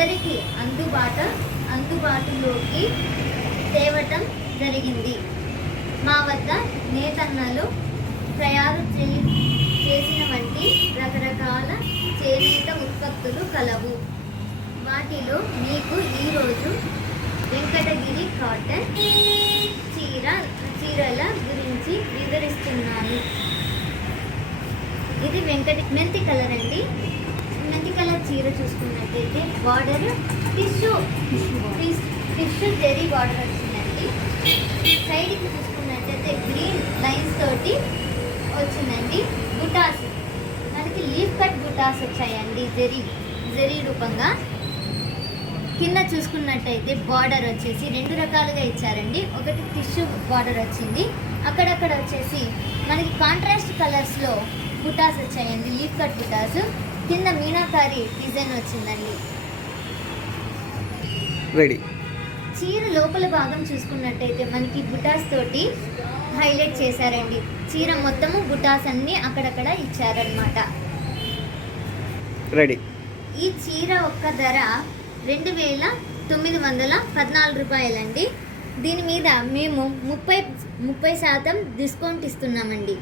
అందరికీ అందుబాటులోకి తేవటం జరిగింది. మా వద్ద నేతన్నలు తయారు చేసిన వంటి రకరకాల చేనేత ఉత్పత్తులు కలవు. వాటిలో మీకు ఈరోజు వెంకటగిరి కాటన్ చీరల గురించి వివరిస్తున్నాను. ఇది మెంతి కలర్ అండి. మెంతి కలర్ చీర చూసుకున్నట్టయితే బార్డర్ టిష్యూ జెరీ బార్డర్ వచ్చిందండి. సైడ్కి చూసుకున్నట్టయితే గ్రీన్ లైన్స్ తోటి వచ్చిందండి. బుటాస్ మనకి లీఫ్ కట్ బుటాస్ వచ్చాయండి జెరీ రూపంగా. కింద చూసుకున్నట్టయితే బార్డర్ వచ్చేసి రెండు రకాలుగా ఇచ్చారండి. ఒకటి టిష్యూ బార్డర్ వచ్చింది, అక్కడక్కడ వచ్చేసి మనకి కాంట్రాస్ట్ కలర్స్లో బుటాస్ వచ్చాయండి, లీఫ్ కట్ బుటాస్. కింద మీనాకారి డిజైన్ వచ్చిందండి. రెడీ. చీర లోపల భాగం చూసుకున్నట్టయితే మనకి బుటాస్ తోటి హైలైట్ చేశారండి. చీర మొత్తము బుటాస్ అన్నీ అక్కడక్కడ ఇచ్చారనమాట. రెడీ. ఈ చీర ఒక్క ధర 2,914 రూపాయలండి. దీని మీద మేము 30% డిస్కౌంట్ ఇస్తున్నామండి.